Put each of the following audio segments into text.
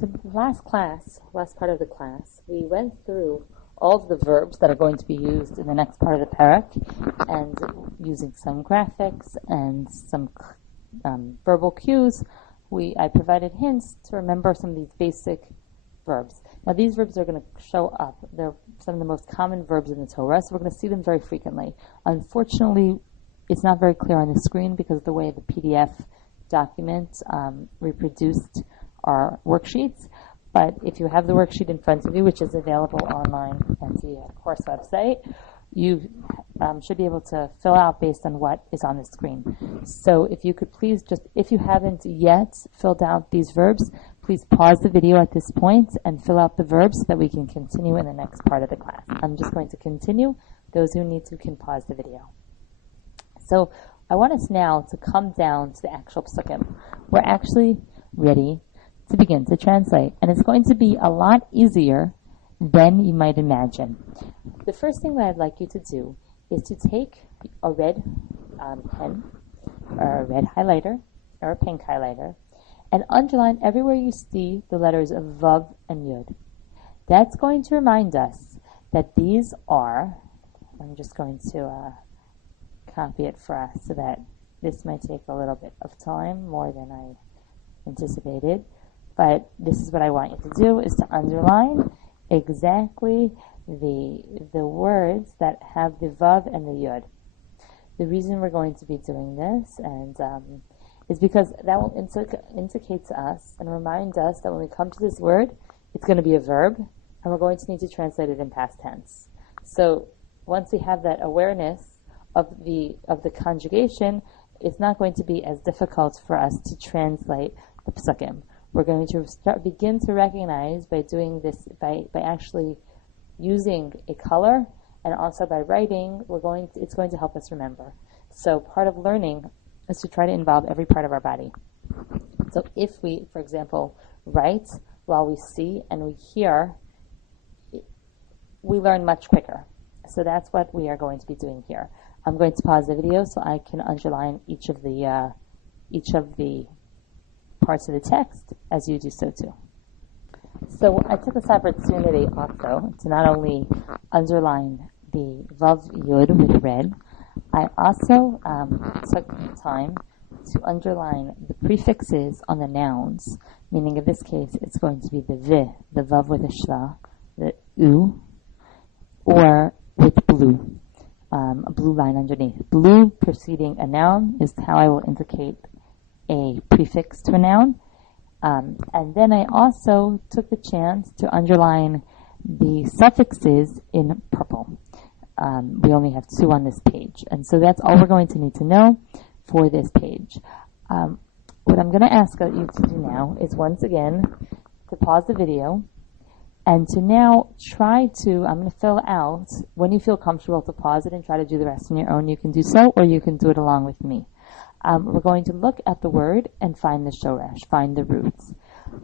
So last part of the class, we went through all of the verbs that are going to be used in the next part of the parak, and using some graphics and some verbal cues, I provided hints to remember some of these basic verbs. Now these verbs are going to show up. They're some of the most common verbs in the Torah, so we're going to see them very frequently. Unfortunately, it's not very clear on the screen because of the way the PDF document reproduced our worksheets. But if you have the worksheet in front of you, which is available online at the course website, you should be able to fill out based on what is on the screen. So if you could please if you haven't yet filled out these verbs, please pause the video at this point and fill out the verbs so that we can continue in the next part of the class. I'm just going to continue. Those who need to can pause the video. So I want us now to come down to the actual pasukim. We're actually ready to begin to translate, and it's going to be a lot easier than you might imagine. The first thing that I'd like you to do is to take a red pen, or a red highlighter, or a pink highlighter, and underline everywhere you see the letters of Vav and Yud. That's going to remind us that these are, I'm just going to copy it for us so that this might take a little bit of time, more than I anticipated. But this is what I want you to do, is to underline exactly the words that have the Vav and the Yud. The reason we're going to be doing this is because that will indicate to us and remind us that when we come to this word, it's going to be a verb, and we're going to need to translate it in past tense. So once we have that awareness of the conjugation, it's not going to be as difficult for us to translate the pasukim. We're going to begin to recognize by doing this, by actually using a color and also by writing, it's going to help us remember. So part of learning is to try to involve every part of our body. So if we, for example, write while we see and we hear, we learn much quicker. So that's what we are going to be doing here. I'm going to pause the video so I can underline each of the parts of the text as you do so too. So I took this opportunity also to not only underline the Vav Yud with red, I also took time to underline the prefixes on the nouns, meaning in this case it's going to be the V, the Vav with a Shla, the U, or with blue, a blue line underneath. Blue preceding a noun is how I will indicate a prefix to a noun. And then I also took the chance to underline the suffixes in purple. We only have 2 on this page. And so that's all we're going to need to know for this page. What I'm going to ask you to do now is once again to pause the video and to now try to, I'm going to fill out, when you feel comfortable to pause it and try to do the rest on your own, you can do so, or you can do it along with me. We're going to look at the word and find the shoresh, find the roots.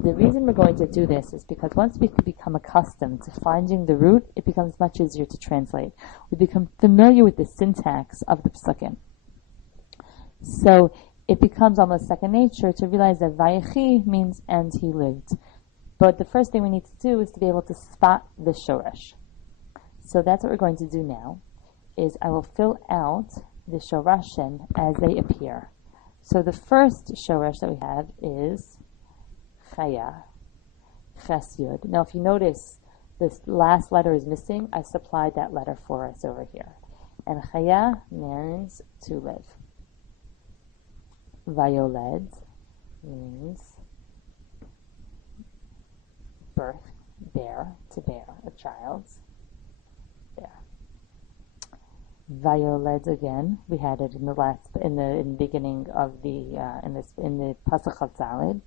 The reason we're going to do this is because once we become accustomed to finding the root, it becomes much easier to translate. We become familiar with the syntax of the pasukim. So it becomes almost second nature to realize that Vayechi means and he lived. But the first thing we need to do is to be able to spot the shoresh. So that's what we're going to do now, is I will fill out the shorashim as they appear. So the first shoresh that we have is chaya, ches yud. Now if you notice this last letter is missing, I supplied that letter for us over here. And chaya means to live. Vayoled means birth, bear, to bear a child. Bear. Vayoled again. We had it in the beginning of the in the pasuk of Daled.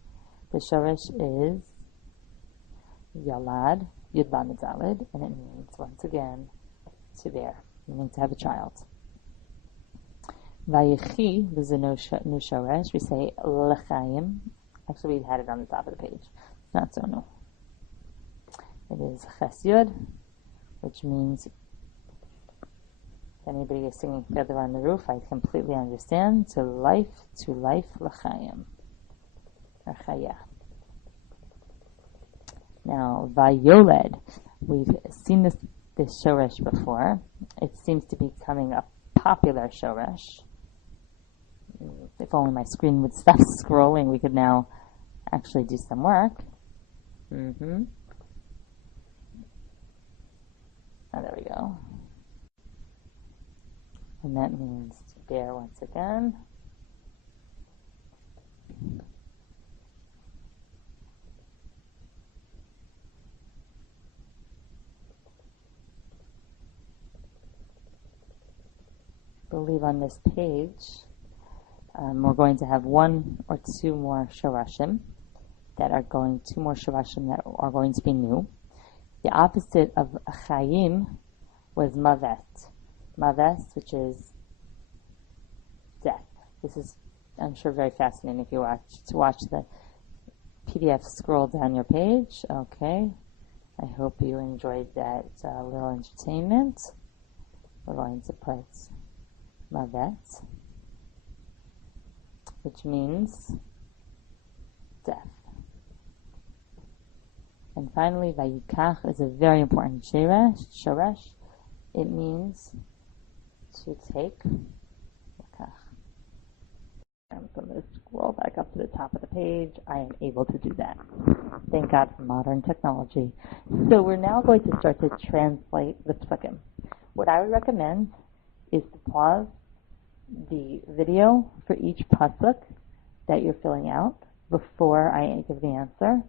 The shoresh is yalad, yud lamed daled, and it means once again to bear, meaning to have a child. Vayechi, there's a new shoresh. We say l'chaim. Actually, we had it on the top of the page. It's not so new. It is ches yud, which means, if anybody is singing Feather on the Roof, I completely understand. To life, l'chaim. Or chaya. Now, Vayoled, we've seen this shoresh before. It seems to be becoming a popular shoresh. If only my screen would stop scrolling, we could now actually do some work. Oh, there we go. And that means to bear once again. I believe on this page we're going to have one or two more shorashim that are going to be new. The opposite of chayim was mavet. Mavet, which is death. This is, I'm sure, very fascinating if you watch the PDF scroll down your page. Okay. I hope you enjoyed that little entertainment. We're going to put mavet, which means death. And finally, vayikach is a very important shoresh. It means to take. I'm going to scroll back up to the top of the page. I am able to do that. Thank God for modern technology. So we're now going to start to translate the pasukim. What I would recommend is to pause the video for each pasuk that you're filling out before I give the answer.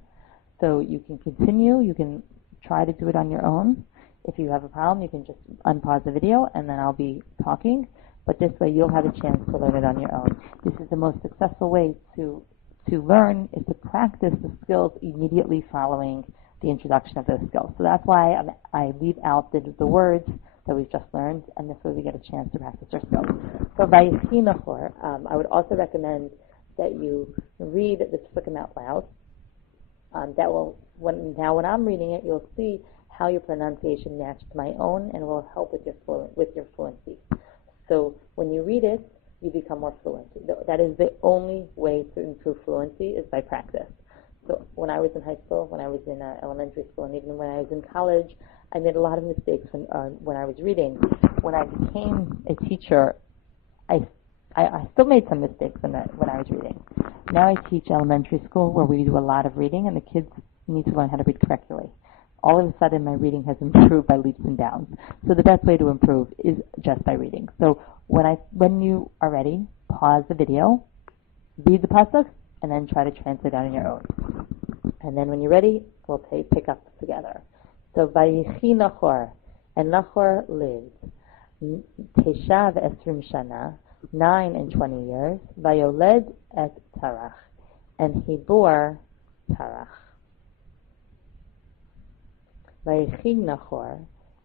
So you can continue, you can try to do it on your own. If you have a problem, you can just unpause the video and then I'll be talking. But this way you'll have a chance to learn it on your own. This is the most successful way to learn, is to practice the skills immediately following the introduction of those skills. So that's why I leave out the words that we've just learned, and this way we get a chance to practice our skills. So Vayechi Nachor, I would also recommend that you read the pasukim out loud. When I'm reading it, you'll see how your pronunciation matches my own, and will help with your fluency. So when you read it, you become more fluent. That is the only way to improve fluency, is by practice. So when I was in high school, when I was in elementary school, and even when I was in college, I made a lot of mistakes when I was reading. When I became a teacher, I still made some mistakes when I was reading. Now I teach elementary school, where we do a lot of reading, and the kids need to learn how to read correctly. All of a sudden, my reading has improved by leaps and bounds. So the best way to improve is just by reading. So when you are ready, pause the video, read the pasuk, and then try to translate out on your own. And then when you're ready, we'll pick up together. So Vayechi Nachor, and Nachor lived Tesha ve'esrim shana, 9 and 20 years. Vayoled et Tarach, and he bore Tarach. Vayechi Nachor,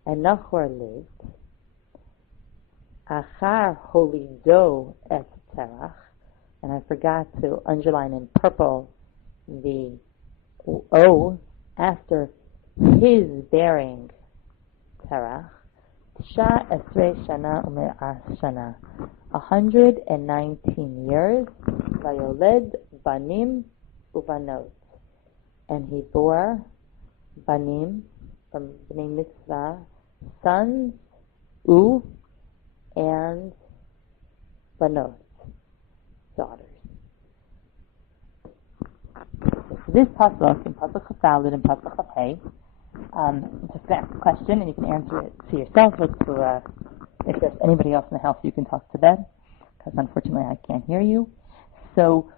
and Nachor lived Achar holido et Tarach, and I forgot to underline in purple the O after his bearing Terach. Tisha esrei shana ume'as shana, 119 years. Vayoled banim uvanot, and he bore banim from bnei mitzvah, sons, and banot, daughters. So this pasuk, in pasuk chafalid and pasuk chafhei, just ask a question and you can answer it to yourself or to, if there's anybody else in the house, you can talk to them, because unfortunately I can't hear you. So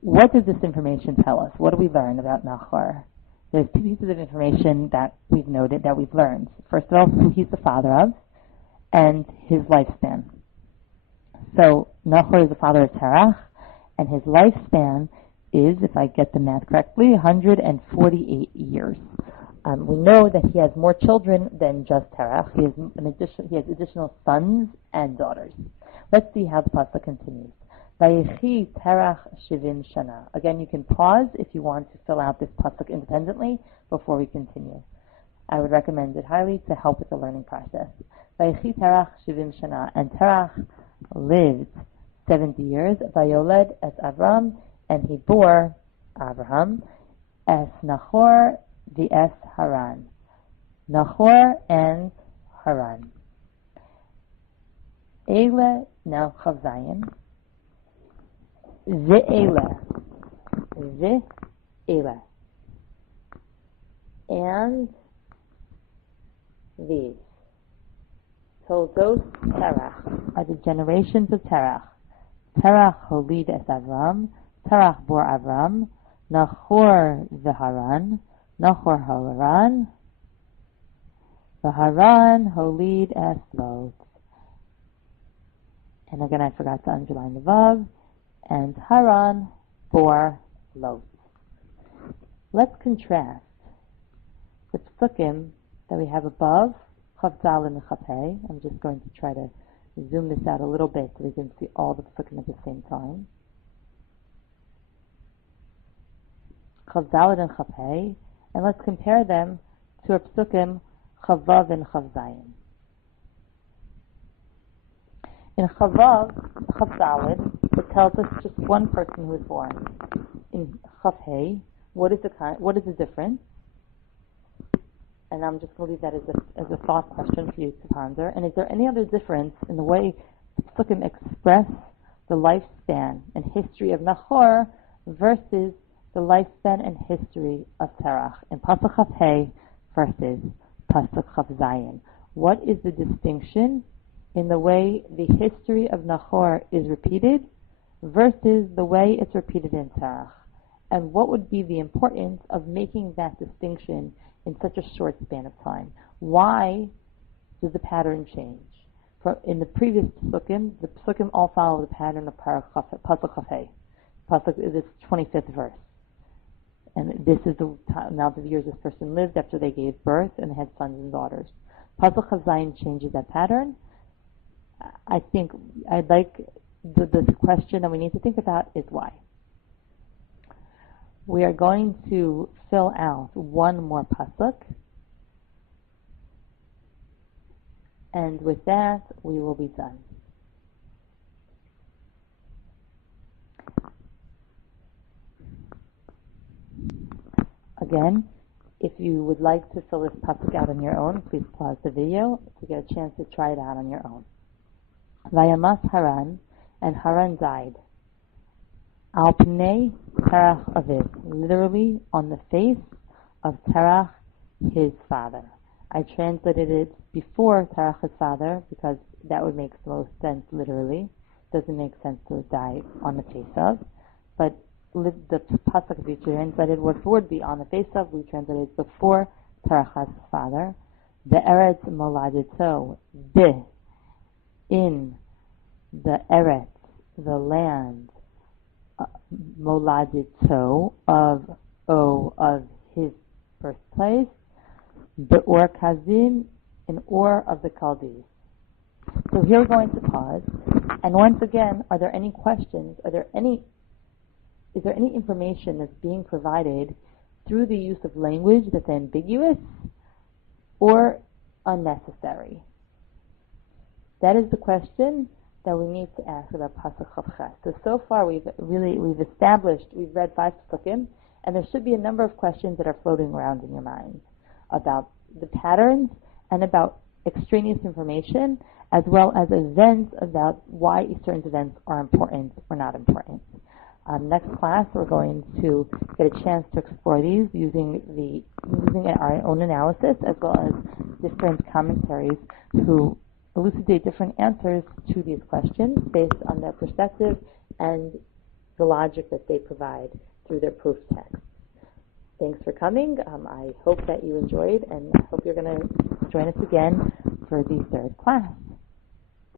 what does this information tell us? What do we learn about Nachor? There's two pieces of information that we've noted, that we've learned. First of all, who he's the father of, and his lifespan. So Nachor is the father of Terach, and his lifespan is, if I get the math correctly, 148 years. We know that he has more children than just Terach. He has additional sons and daughters. Let's see how the pasuk continues. Vayechi Terach shivim shana. Again, you can pause if you want to fill out this pasuk independently before we continue. I would recommend it highly to help with the learning process. Vayechi Terach shivim shana, and Terach lived 70 years. Vayoled es Avram, and he bore Abraham. Es Nachor v'es Haran. Nahor and Haran. Eile, now Chav Zayin. Ve'ele. Ve'ele. And these. Toldos Terach are the generations of Terach. Terach holid es Avram. Terach bore Avram. Nahor v'Haran. Nahor Haran. V'Haran holid es Lot. And again, I forgot to underline the Vav. And Haran bore Lot. Let's contrast the pasukim that we have above, Chav Zal and Chav Hey. I'm just going to try to zoom this out a little bit so we can see all the pasukim at the same time. Chav Zal and Chav Hey, and let's compare them to our pasukim Chav Vav and Chav Zayin. In Chav Vav, Chav Zal, it tells us just one person who was born. In Chav Hey, what is the difference? And I'm just going to leave that as a thought question for you to ponder. And is there any other difference in the way the pasukim express the lifespan and history of Nahor versus the lifespan and history of Terach? In Pasuk Chav Hey versus Pasuk Chav Zayin. What is the distinction in the way the history of Nahor is repeated versus the way it's repeated in Terach? And what would be the importance of making that distinction in such a short span of time? Why does the pattern change? In the previous pasukim, the pasukim all follow the pattern of Pasuk Chav Hey. Pasuk is its 25th verse. And this is the amount of years this person lived after they gave birth and they had sons and daughters. Pasuk Chav Zayin changes that pattern. I think the question that we need to think about is why. We are going to fill out one more pasuk, and with that we will be done. Again, if you would like to fill this pasuk out on your own, please pause the video to get a chance to try it out on your own. Vayamas Haran, and Haran died. Al Pnei Terach Aviv, literally on the face of Terach, his father. I translated it before Terach, his father, because that would make the most sense literally. Doesn't make sense to die on the face of. But the pasuk, if you translated what would be on the face of, we translated before Terach's father. The Eretz Moladito, in the Eretz, the land, Moladito of his birthplace, Be'or Kazim, in Ur of the Chaldees. So here we're going to pause, and once again, are there any questions? Is there any information that's being provided through the use of language that's ambiguous or unnecessary? That is the question that we need to ask about Pasuk Chav Ches. So far we've read 5 pasukim, and there should be a number of questions that are floating around in your mind about the patterns and about extraneous information, as well as events about why certain events are important or not important. Next class, we're going to get a chance to explore these using our own analysis, as well as different commentaries who elucidate different answers to these questions based on their perspective and the logic that they provide through their proof text. Thanks for coming. I hope that you enjoyed, and I hope you're going to join us again for the 3rd class.